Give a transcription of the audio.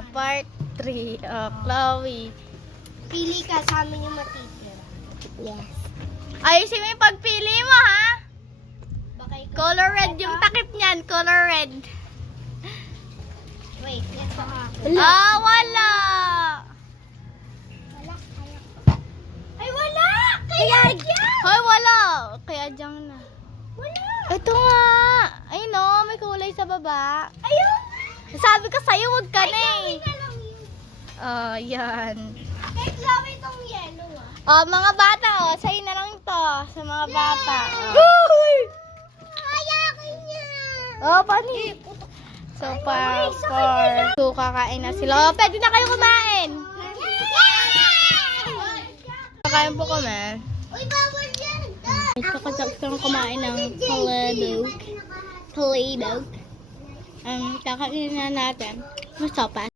Part 3. Oh, Chloe. Pili ka sa amin yung matitira. Yes. Ayusin mo yung pagpili mo, ha? Baka ikaw. Color red yung takip niyan. Color red. Wait, let's go ha. Ah, wala. Wala. Ay, wala! Kaya dyan! Hoy, wala. Kaya dyan na. Wala! Ito nga. Ay, no. May kulay sa baba. Ayun! Sabi ko sa'yo, wag ka na Ay, eh. na lang yun. Oh, yan. Kay Chloe itong yellow Oh, mga bata, oh. Sa'yo na lang to. Sa mga bata. Oh. Ay, akin yan! Oh, pani. So, so, kakain na sila. Oh, pwede na kayo kumain. Kakain po kami. Uy, bawal yan! Gusto ko gusto kumain ng Play-Doh. Kakainin na natin. Masopas.